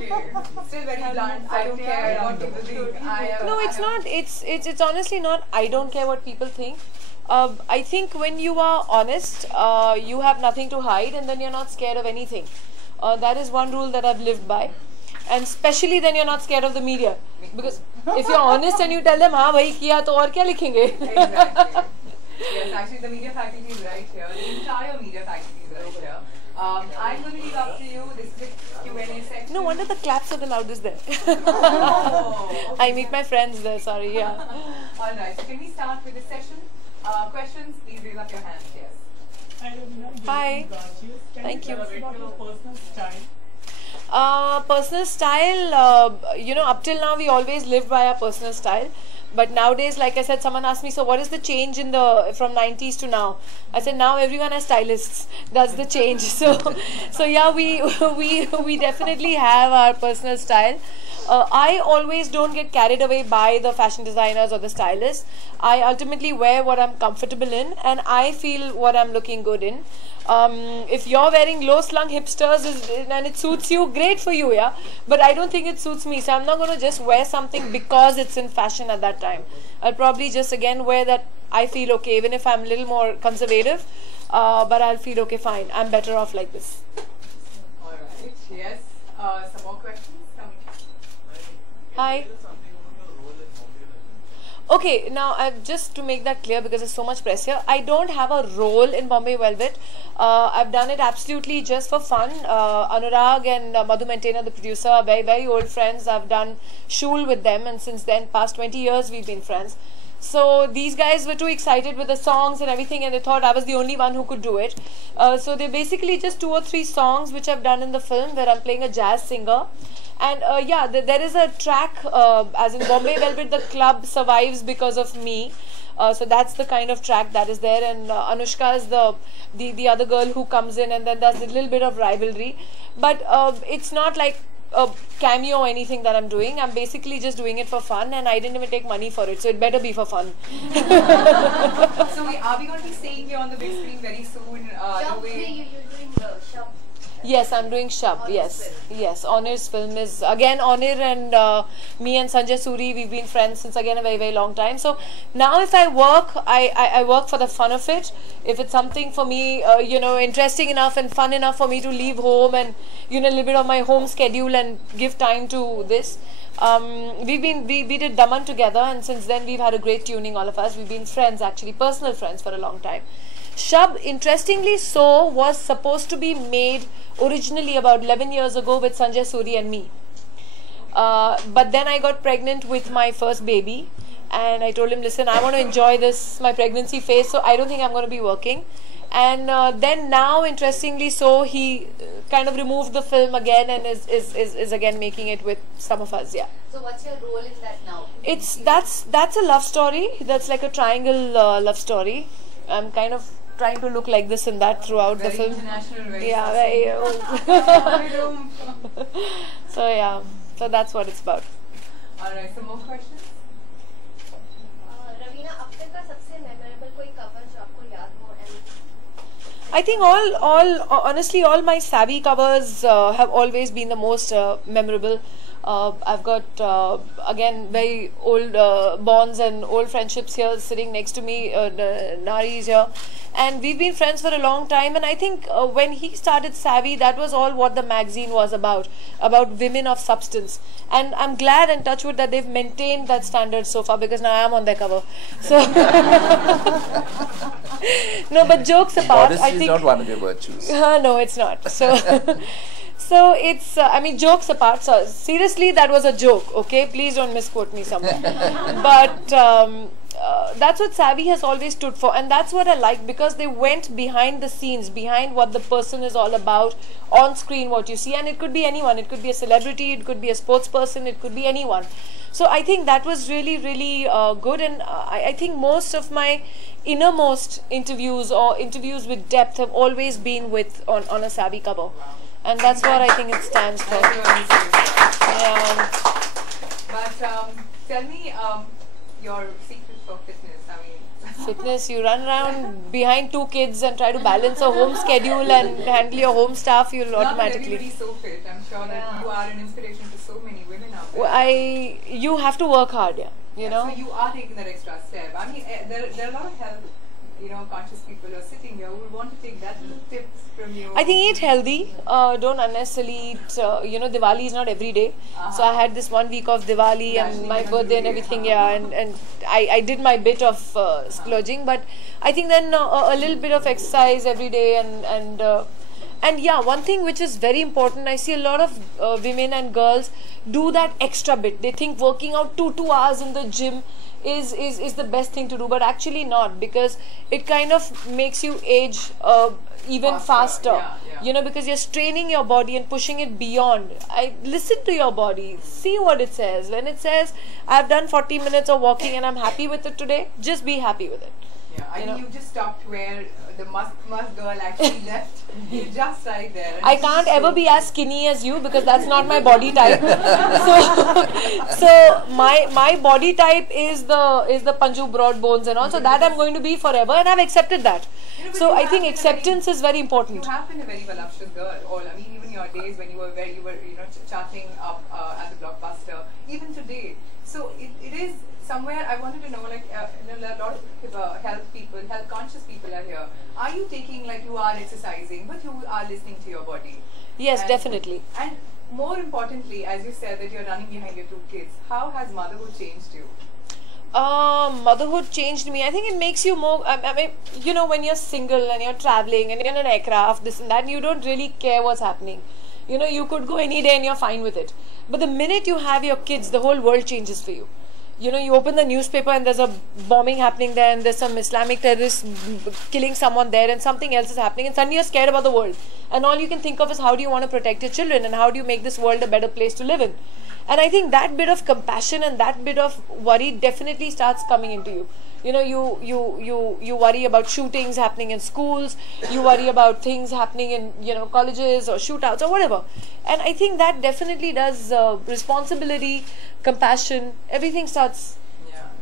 Okay. Still very blunt. I don't care what people think. No, it's not. It's honestly not. I don't care what people think. I think when you are honest, you have nothing to hide, and then you're not scared of anything. That is one rule that I've lived by, and especially then you're not scared of the media, because if you're honest and you tell them, हाँ भाई किया तो और क्या लिखेंगे? Exactly. Yes, actually the media faculty is right here. The entire media faculty is right here. I'm going to leave up to you. This is the Q&A section. No wonder the claps are the loudest there. Oh, I meet my friends there. Sorry, yeah. All right. So can we start with the session? Questions? Please raise up your hands. Yes. Hi. Thank you. Personal style. Personal style, you know, up till now we always lived by our personal style. But nowadays, like I said, someone asked me, so what is the change in the from 90s to now? I said now everyone has stylists. That's the change. So yeah, we definitely have our personal style. I always don't get carried away by the fashion designers or the stylists. I ultimately wear what I'm comfortable in, and I feel what I'm looking good in. If you're wearing low-slung hipsters and it suits you, great for you, yeah. But I don't think it suits me, so I'm not going to just wear something because it's in fashion at that time. I'll probably just again wear that I feel okay, even if I'm a little more conservative. But I'll feel okay, fine. I'm better off like this. All right. Yes. Some more questions? Hi. Okay, now just to make that clear, because there's so much press here, I don't have a role in Bombay Velvet. I've done it absolutely just for fun. Anurag and Madhu Maintainer, the producer, are very, very old friends. I've done Shul with them, and since then, past 20 years, we've been friends. So these guys were too excited with the songs and everything, and they thought I was the only one who could do it. So they're basically just 2 or 3 songs which I've done in the film, where I'm playing a jazz singer. And yeah, there is a track, as in Bombay Velvet, the club survives because of me. So that's the kind of track that is there. And Anushka is the other girl who comes in, and then there's a little bit of rivalry. But it's not like a cameo or anything that I'm doing. I'm basically just doing it for fun, and I didn't even take money for it. So it better be for fun. So are we going to be seeing you on the big screen very soon? You're doing Shab. Yes, I'm doing Shab. Yes, yes. Honor's film is again Honor, and me and Sanjay Suri, we've been friends since again a very, very long time. So now if I work, I work for the fun of it. If it's something for me, you know, interesting enough and fun enough for me to leave home and, you know, a little bit of my home schedule and give time to this. We did Daman together, and since then we've had a great tuning, all of us. We've been friends, actually, personal friends for a long time. Shab, interestingly so, was supposed to be made originally about 11 years ago with Sanjay Suri and me. But then I got pregnant with my first baby, and I told him, listen, I want to enjoy this, my pregnancy phase, so I don't think I'm going to be working. And then now, interestingly so, he kind of removed the film again and is again making it with some of us, yeah. So what's your role in that now? That's a love story. That's like a triangle love story. I'm kind of trying to look like this and that throughout Very the film. International, very Yeah, very. So yeah, so that's what it's about. All right, some more questions? Raveena, अब तक का सबसे memorable कोई cover जो आपको याद हो? I think honestly, all my Savvy covers have always been the most memorable. I've got again very old bonds and old friendships here sitting next to me. Nari is here, and we've been friends for a long time. And I think when he started Savvy, that was all what the magazine was about women of substance. And I'm glad and touch wood that they've maintained that standard so far, because now I am on their cover. So no, but jokes apart, Modesty I think is not one of your virtues. no, it's not. So. So it's, I mean, jokes apart, so seriously, that was a joke, okay? Please don't misquote me somewhere. But that's what Savvy has always stood for, and that's what I like, because they went behind the scenes, behind what the person is all about, on screen, what you see, and it could be anyone. It could be a celebrity, it could be a sports person, it could be anyone. So I think that was really, really good, and I think most of my innermost interviews or interviews with depth have always been with on a Savvy cover. And that's what I think it stands for. Yeah. But tell me your secret for fitness. I mean, fitness, you run around behind 2 kids and try to balance a home schedule and handle your home staff, you'll not automatically. everybody's so fit. I'm sure that you are an inspiration you have to work hard, yeah. You know. So you are taking that extra step. I mean, there are a lot of health, conscious people who are sitting here who would want to take that little tips from you. I think eat healthy. Don't unnecessarily eat. Diwali is not every day. So I had this 1 week of Diwali and my birthday and everything. Yeah, and I did my bit of splurging, but I think then a little bit of exercise every day and yeah, one thing which is very important, I see a lot of women and girls do that extra bit. They think working out 2 hours in the gym is the best thing to do, but actually not, because it kind of makes you age even faster. Yeah. Because you're straining your body and pushing it beyond. Listen to your body, see what it says. When it says I've done 40 minutes of walking and I'm happy with it today, just be happy with it. Yeah, I think you just stopped where the musk girl actually left. You just right there. I can't ever be as skinny as you because that's not my body type. so my body type is the Panju broad bones and all. So that I'm going to be forever, and I've accepted that. So I think acceptance is very important. You have been a very voluptuous girl. Even your days when you were chatting up at the Blockbuster, even today. So it is somewhere. I wanted to know, a lot of health conscious people are here. Are you taking, you are exercising, but you are listening to your body? Yes, definitely. And more importantly, as you said that you're running behind your 2 kids, how has motherhood changed you? Motherhood changed me. I think it makes you more, when you're single and you're traveling and you're in an aircraft, this and that, you don't really care what's happening. You could go any day and you're fine with it. But the minute you have your kids, the whole world changes for you. You open the newspaper and there's a bombing happening there and there's some Islamic terrorists killing someone there and something else is happening, and suddenly you're scared about the world. And all you can think of is how do you want to protect your children and how do you make this world a better place to live in. And I think that bit of compassion and that bit of worry definitely starts coming into you. You worry about shootings happening in schools, you worry about things happening in, colleges or shootouts or whatever. And I think that definitely does responsibility, compassion, everything starts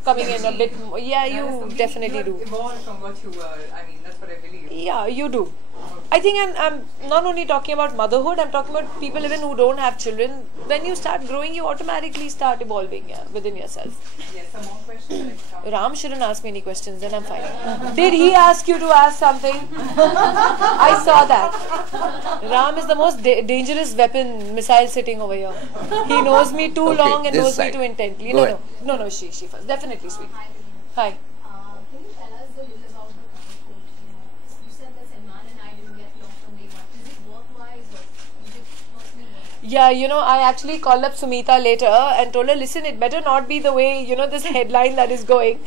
coming in a bit more. Yeah, you definitely do. Evolved from what you were. I mean, that's what I believe. Yeah, you do. I think I'm not only talking about motherhood, I'm talking about people even who don't have children. When you start growing, you automatically start evolving within yourself. Yes, some more questions. Ram shouldn't ask me any questions, then I'm fine. Did he ask you to ask something? I saw that. Ram is the most dangerous missile sitting over here. He knows me too long and knows me too intently. No, she first. Definitely sweet. Hi. Can you tell us a little about the conflict? You said that Salman and I didn't get along from day one. Is it work-wise or is it personally? Yeah, I actually called up Sumita later and told her, listen, it better not be the way, this headline that is going.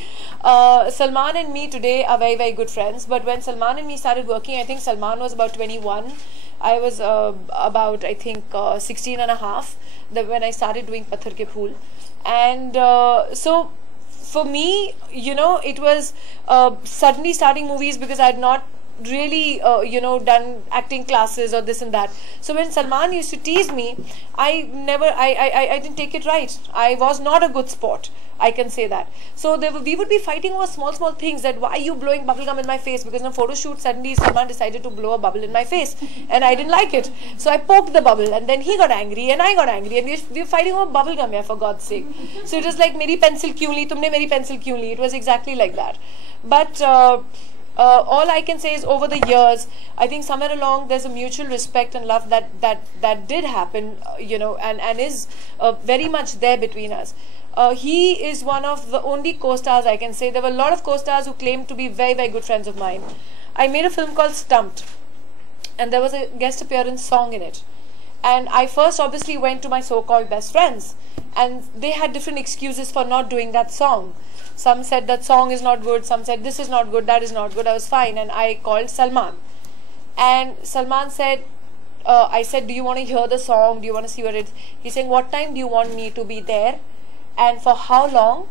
Salman and me today are very, very good friends. But when Salman and me started working, I think Salman was about 21. I was about, 16 and a half when I started doing Patthar Ke Phool. And so for me, it was suddenly starting movies because I had not really done acting classes or this and that. So when Salman used to tease me, I didn't take it right. I was not a good sport, I can say that. So we would be fighting over small things, that why are you blowing bubblegum in my face? Because in a photo shoot suddenly Salman decided to blow a bubble in my face and I didn't like it. So I poked the bubble and then he got angry and I got angry and we were fighting over bubblegum, for God's sake. So it was like, meri pencil kyun li, tumne meri pencil kyun li. It was exactly like that. But all I can say is over the years, I think somewhere along there's a mutual respect and love that did happen, and is very much there between us. He is one of the only co-stars I can say. There were a lot of co-stars who claimed to be very, very good friends of mine. I made a film called Stumped, and there was a guest appearance song in it. And I first obviously went to my so-called best friends, and they had different excuses for not doing that song. Some said that song is not good, some said this is not good, that is not good. I was fine, and I called Salman. And Salman said, I said, do you want to hear the song? Do you want to see what it is? He's saying, what time do you want me to be there? And for how long?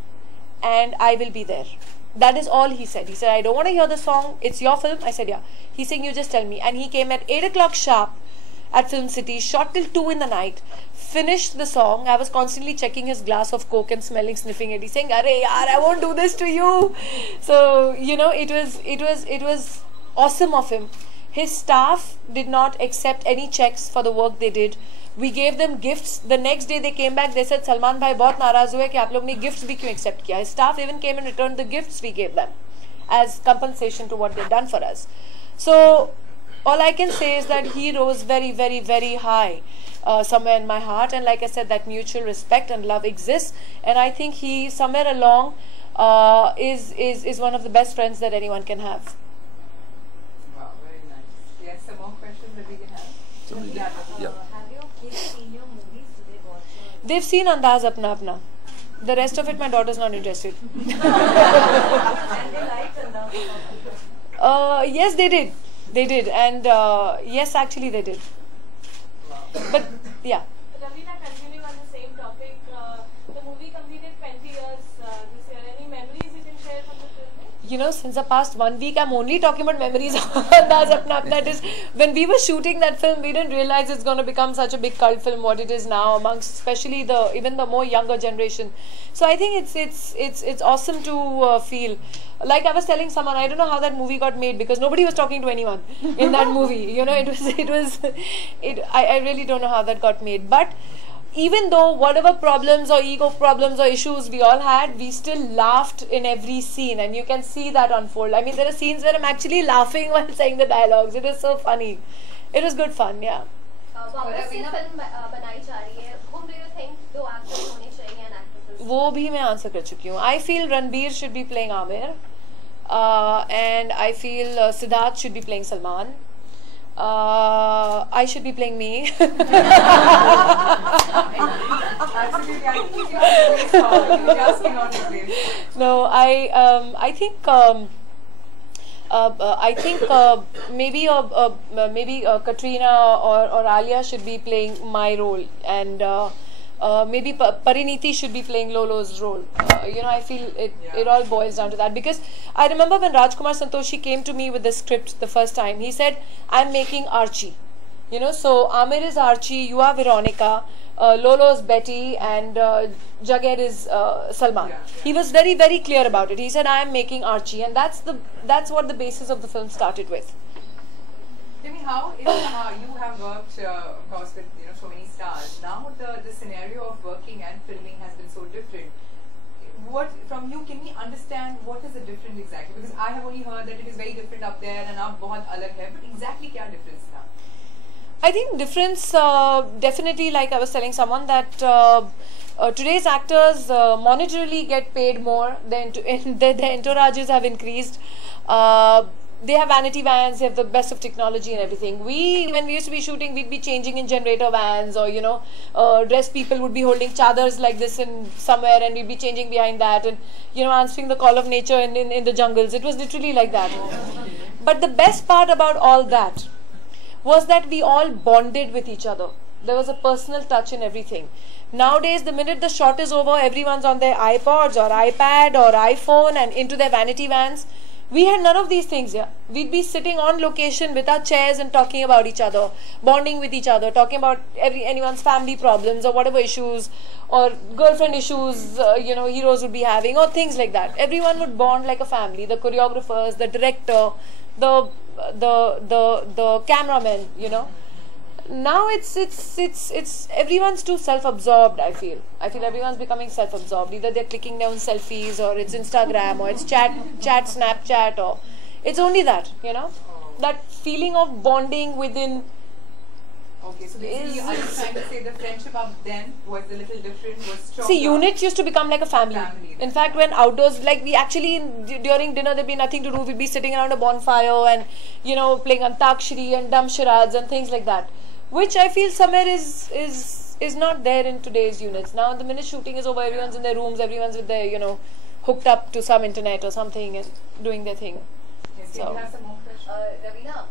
And I will be there. That is all he said. He said, I don't want to hear the song. It's your film. I said, yeah. He's saying, you just tell me. And he came at 8 o'clock sharp at Film City, shot till 2 in the night, finished the song. I was constantly checking his glass of Coke and sniffing it. He's saying, "Arey yaar, I won't do this to you." So, it was awesome of him. His staff did not accept any checks for the work they did. We gave them gifts. The next day they came back. They said, Salman bhai बहुत नाराज हुए कि आप लोग ने gifts भी क्यों accept किया? His staff even came and returned the gifts we gave them as compensation to what they've done for us. So all I can say is that he rose very, very, very high somewhere in my heart. And like I said, that mutual respect and love exists. And I think he somewhere along is one of the best friends that anyone can have. Wow, very nice. Yes, some more questions that we can have. Yeah. Have your kids seen your movies? Do they watch your... They've seen Andaz Apna Apna. The rest of it, my daughter's not interested. And they liked Andaz. Yes, they did. They did. And yes, actually they did. But yeah. Ravina, continuing on the same topic, the movie completed 20 years this year. Any memories you can share from the film? You know, since the past 1 week, I'm only talking about memories of Andaz Apna Apna. It is, when we were shooting that film, we didn't realize it's going to become such a big cult film, what it is now, amongst especially even the more younger generation. So I think it's awesome to feel. Like I was telling someone, I don't know how that movie got made because nobody was talking to anyone in that movie. You know, I really don't know how that got made. But even though whatever problems or ego problems or issues we all had, we still laughed in every scene, and you can see that unfold. I mean, there are scenes where I'm actually laughing while saying the dialogues. It is so funny. It was good fun, yeah. वापस से film बनाई जा रही है. Whom do you think दो actors होने चाहिए and actresses? वो भी मैं आंसर कर चुकी हूँ. I feel Ranbir should be playing Amir, and I feel Siddharth should be playing Salman. I should be playing me. Absolutely, I think you can just on your place. No, I think maybe Katrina or Alia should be playing my role, and maybe Pariniti should be playing Lolo's role. You know, I feel it all boils down to that, because I remember when Rajkumar Santoshi came to me with the script the first time, he said, I'm making Archie. You know, so Amir is Archie, you are Veronica, Lolo is Betty, and Jagger is Salman. He was very, very clear about it. He said, I am making Archie, and that's what the basis of the film started with. Tell me, how you have worked, of course, with so many stars. Now the scenario of working and filming has been so different. What from you, can we understand what is the difference exactly? Because I have only heard that it is very different up there and up बहुत अलग है. But exactly क्या difference था? I think difference definitely, like I was telling someone, that today's actors monetarily get paid more. Their entourages have increased. They have vanity vans, they have the best of technology and everything. When we used to be shooting, we'd be changing in generator vans, or dressed people would be holding chadars like this in somewhere, and we'd be changing behind that, and answering the call of nature in the jungles. It was literally like that. But the best part about all that was that we all bonded with each other. There was a personal touch in everything. Nowadays, the minute the shot is over, everyone's on their iPods or iPad or iPhone and into their vanity vans. We had none of these things here. We'd be sitting on location with our chairs and talking about each other, bonding with each other, talking about anyone's family problems or whatever issues or girlfriend issues, heroes would be having, or things like that. Everyone would bond like a family. The choreographers, the director, the cameraman, Now it's everyone's too self-absorbed. I feel everyone's becoming self-absorbed. Either they're clicking their own selfies, or it's Instagram, or it's chat, Snapchat, or it's only that, that feeling of bonding within. Okay, so basically, are you trying to say the friendship up then was a little different, was stronger? See, units used to become like a family. In fact, when outdoors, like we actually, during dinner, there'd be nothing to do. We'd be sitting around a bonfire and, playing Antakshari and dumb charades and things like that. Which I feel somewhere is not there in today's units. Now, the minute shooting is over, everyone's in their rooms, everyone's with their, hooked up to some internet or something and doing their thing. Yes, So. you have some more questions? Raveena,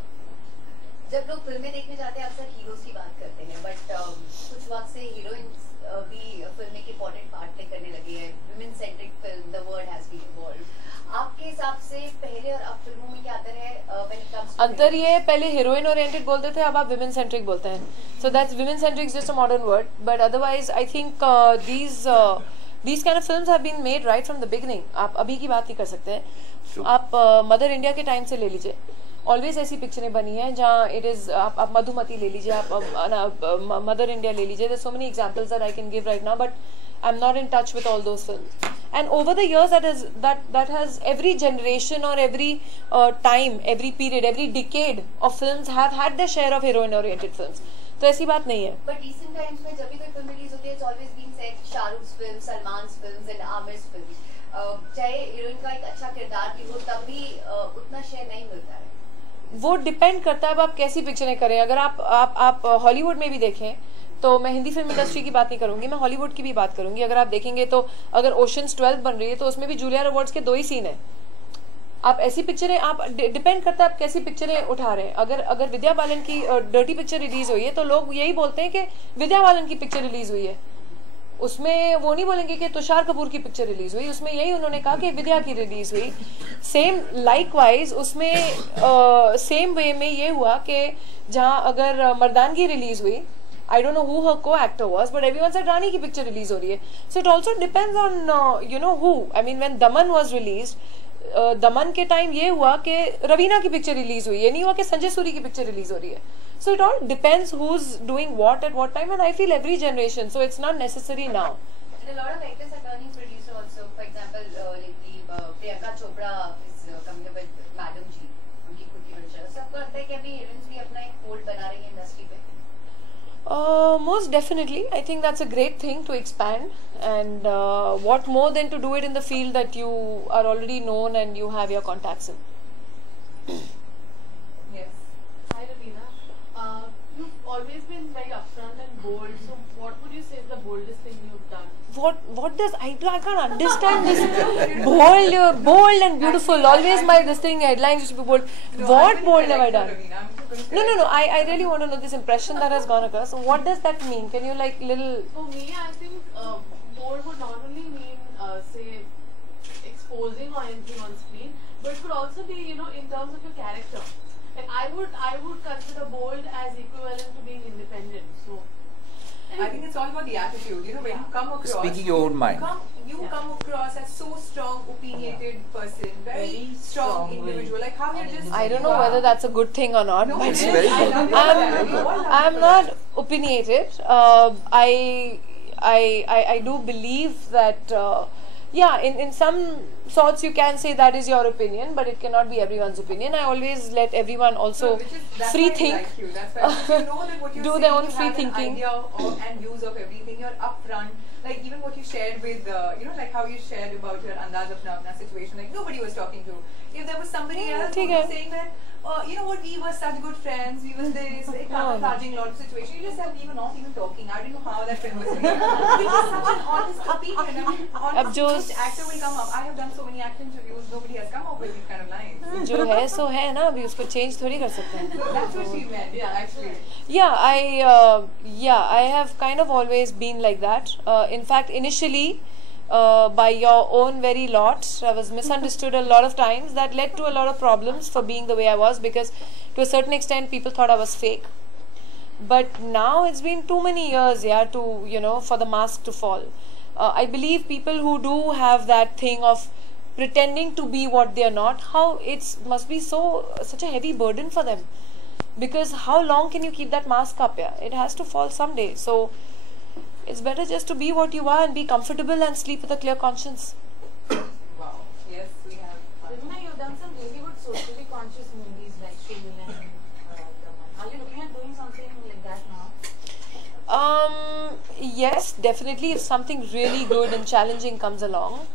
जब लोग फिल्में देखने जाते हैं अक्सर heroes की बात करते हैं, बट कुछ वक्त से हीरोइंस भी फिल्म में एक इम्पोर्टेंट पार्ट प्ले करने लगी है. Women centric film, the word has been evolved. आपके हिसाब से पहले और अब फिल्मों में क्या अंतर है व्हेन इट कम्स टू? अंतर ये है, पहले हीरोइन ओरिएंटेड बोलते थे, अब आप विमेन सेंट्रिक बोलते हैं. So that's women centric is just a modern word, but otherwise I think these kind of films have been made right from the beginning. आप अभी की बात नहीं कर सकते हैं. आप मदर इंडिया के टाइम से ले लीजिए. ऑलवेज ऐसी पिक्चरें बनी हैं जहाँ इट इज़, आप मधुमती ले लीजिए, आप मदर इंडिया ले लीजिए, there's so many examples that I can give right now, but I'm not in touch with all those films. And over the years, that has every generation or every time, every period, every decade of films have had their share of heroine-oriented films. तो ऐसी बात नहीं है. But recent times में जब भी कोई film release होती है, it's always been said शाहरुख's films, सलमान's films and Aamir's films. चाहे हीरोइन का एक अच्छा किरदार भी हो, तब भी उतना शेयर नहीं मिलता है. वो डिपेंड करता है अब आप कैसी पिक्चरें करें. अगर आप हॉलीवुड में भी देखें, तो मैं हिंदी फिल्म इंडस्ट्री की बात नहीं करूंगी, मैं हॉलीवुड की भी बात करूंगी. अगर आप देखेंगे तो अगर ओशंस 12 बन रही है तो उसमें भी जूलिया रॉबर्ट्स के 2 ही सीन है. आप ऐसी पिक्चरें, आप डिपेंड करता है आप कैसी पिक्चरें उठा रहे हैं. अगर विद्या बालन की डर्टी पिक्चर रिलीज हुई है तो लोग यही बोलते हैं कि विद्या बालन की पिक्चर रिलीज हुई है. उसमें वो नहीं बोलेंगे कि तुषार कपूर की पिक्चर रिलीज हुई, उसमें यही उन्होंने कहा कि विद्या की रिलीज हुई. सेम लाइकवाइज उसमें सेम वे में ये हुआ कि जहाँ अगर मर्दानगी रिलीज हुई, I don't know who her co-actor was, but everyone said रानी की पिक्चर रिलीज हो रही है. So it also depends on you know who. I mean when Daman was released, दमन के टाइम ये हुआ कि रवीना की पिक्चर रिलीज हुई, ये नहीं हुआ कि संजय सूरी की पिक्चर रिलीज हो रही है. So it all depends who's doing what at what time, and I feel every generation, so it's not necessary now. And a lot of actors are turning producer also. For example, lately Priyanka Chopra is coming up with Madam G. उनकी खुद की picture. सबको लगता है कि अभी heroines भी अपना एक होल्ड बना रही है इंडस्ट्री पे. Most definitely, I think that's a great thing to expand, and what more than to do it in the field that you are already known and you have your contacts in. Yes. Hi Ravina. You've always been very upfront and bold. So what would you say is the boldest thing you've done? What does I can't understand this bold and beautiful. Always my this thing headlines used to be bold. What bold have I done? No. I really want to know this impression that has gone across. So what does that mean? Can you like little? For me, I think bold would not only mean say exposing or anything on screen, but it could also be in terms of your character. Like I would consider bold as equivalent to being independent. So. I think it's all about the attitude. When you come across, speaking your own mind. You come across as so strong, opinionated person, very strong individual. Like how you're just. I don't know whether that's a good thing or not. No, but it's very good. I'm not opinionated. I do believe that. In some sorts you can say that is your opinion, but it cannot be everyone's opinion. I always let everyone also free think. Like you. That's why you know that what you're do saying, their own you free have thinking. An idea of, and views of everything. You're upfront. Like even what you shared with, like how you shared about your Andaz Apna Apna situation. Like nobody was talking to. If there was somebody else who was saying that, you know what, we were such good friends, we were this, charging lot of situation. You just said we were not even talking. I didn't know how that film was made. Which is such an honest opinion. I mean, honestly, which actor will come up? I have done so many acting interviews. Nobody has come up with these kind of lines. जो है सो है ना, अभी उसको change थोड़ी कर सकते हैं. So that's what she meant. Yeah, actually. Yeah, I have kind of always been like that. In fact, initially, by your own very lot, I was misunderstood a lot of times. That led to a lot of problems for being the way I was, because to a certain extent people thought I was fake. But now it's been too many years, for the mask to fall. I believe people who do have that thing of pretending to be what they are not, how must be such a heavy burden for them. Because how long can you keep that mask up? Yeah, it has to fall someday. So it's better just to be what you are and be comfortable and sleep with a clear conscience. Wow. Yes, we have. Ravina, you've done some really good socially conscious movies like Shrivil and Daman. Are you looking at doing something like that now? Yes, definitely. If something really good and challenging comes along,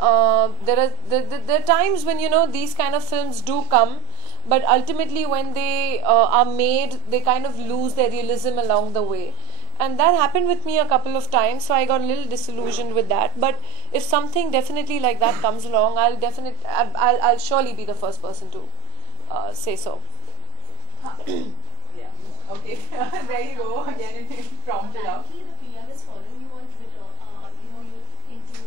there are times when these kind of films do come, but ultimately when they are made, they kind of lose their realism along the way. And that happened with me a couple of times, so I got a little disillusioned with that. But if something definitely like that comes along, I'll surely be the first person to say so. Yeah. Okay. There you go. Again, it prompted up. Apparently, the PM is following you on Twitter. You're into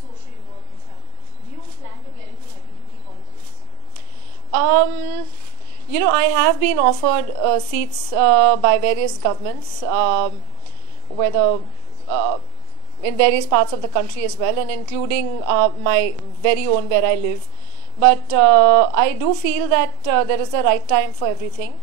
social work and stuff. Do you plan to get into heavy-duty politics? I have been offered seats by various governments, whether in various parts of the country as well, and including my very own where I live. But I do feel that there is the right time for everything.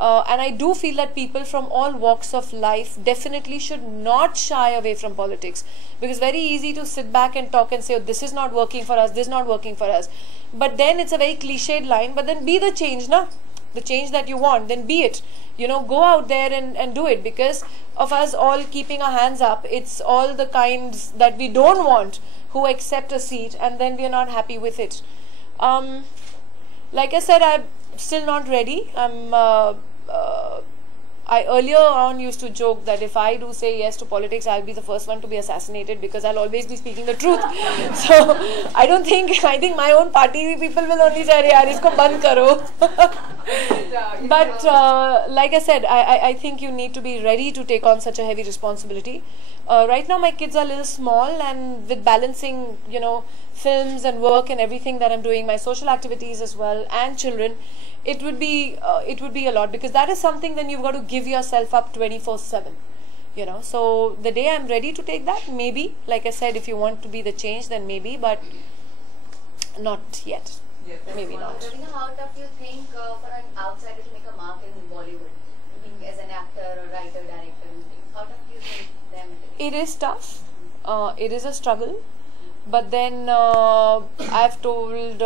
And I do feel that people from all walks of life definitely should not shy away from politics, because very easy to sit back and talk and say, oh, this is not working for us, this is not working for us. But then it's a very cliched line, but then be the change, na? The change that you want, then be it. You know, go out there and do it. Because of us all keeping our hands up, it's all the kinds that we don't want who accept a seat and then we are not happy with it. Like I said, I'm still not ready. I earlier on used to joke that if I do say yes to politics, I'll be the first one to be assassinated, because I'll always be speaking the truth. So I think my own party people will only say, yaar, isko band karo. But like I said, I think you need to be ready to take on such a heavy responsibility. Right now my kids are a little small, and with balancing, you know, films and work and everything that I'm doing, my social activities as well, and children, it would be a lot, because that is something then you've got to give yourself up 24/7, you know. So the day I'm ready to take that, maybe, like I said, if you want to be the change, then maybe, but not yet. Yes, Maybe not. Ravina, how tough you think for an outsider to make a mark in Bollywood? I mean, as an actor or writer, director, how tough do you think them? It is tough. It is a struggle. But then I've told,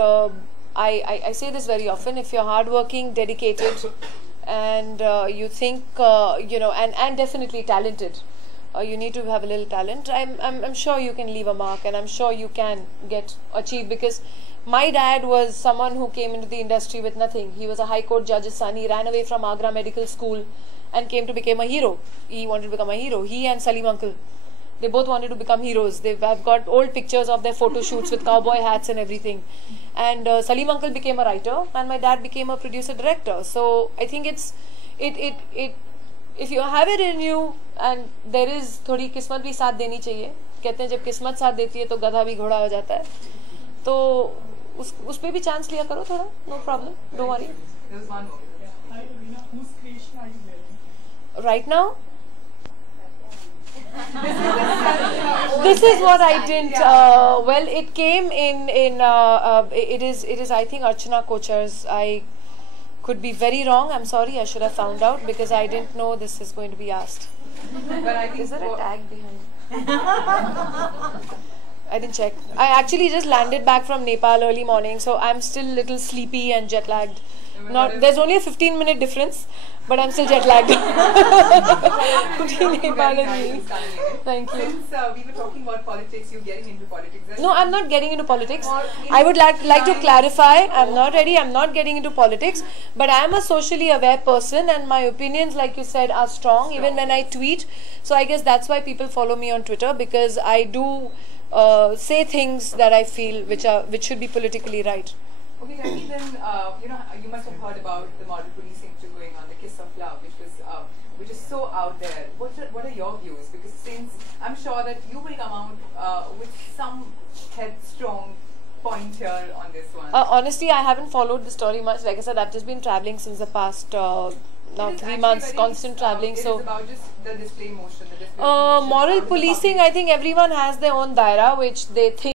I say this very often, if you're hardworking, dedicated, and you think, you know, and definitely talented, you need to have a little talent, I'm sure you can leave a mark, and I'm sure you can achieve, because my dad was someone who came into the industry with nothing. He was a High Court judge's son. He ran away from Agra Medical School and came to become a hero. He wanted to become a hero. He and Salim uncle, they both wanted to become heroes. I've got old pictures of their photo shoots with cowboy hats and everything. And Salim uncle became a writer, and my dad became a producer-director. So I think if you have it in you, and there is थोड़ी किस्मत भी साथ देनी चाहिए. कहते हैं जब किस्मत साथ देती है तो गधा भी घोड़ा हो जाता है. तो उस पे भी चांस लिया करो थोड़ा. No problem. Don't worry. There's one more. Hi, Ravina. Whose creation are you wearing? Right now, this is what I didn't. Well, it came in. It is. I think Archana Kochar's. I could be very wrong. I'm sorry. I should have found out, because I didn't know this is going to be asked. But I think Is there a tag behind? I didn't check. I actually just landed back from Nepal early morning, so I'm still a little sleepy and jet lagged. There's only a 15-minute difference, but I'm still jet lagged. Between Nepal and me. Thank you. Since we were talking about politics, you getting into politics. No, I'm not getting into politics. I would like to clarify, I'm not ready, I'm not getting into politics, but I am a socially aware person, and my opinions, like you said, are strong, even when I tweet. So I guess that's why people follow me on Twitter, because I do say things that I feel which should be politically right. Okay, Jackie, then you know, you must have heard about the model policing which is going on, the Kiss of Love, which is so out there. What are your views? Because since I'm sure that you will come out with some headstrong point here on this one. Honestly, I haven't followed the story much. Like I said, I've just been traveling since the past now 3 months, constant traveling. So it is about just the display motion. The display moral policing, I think everyone has their own daira which they think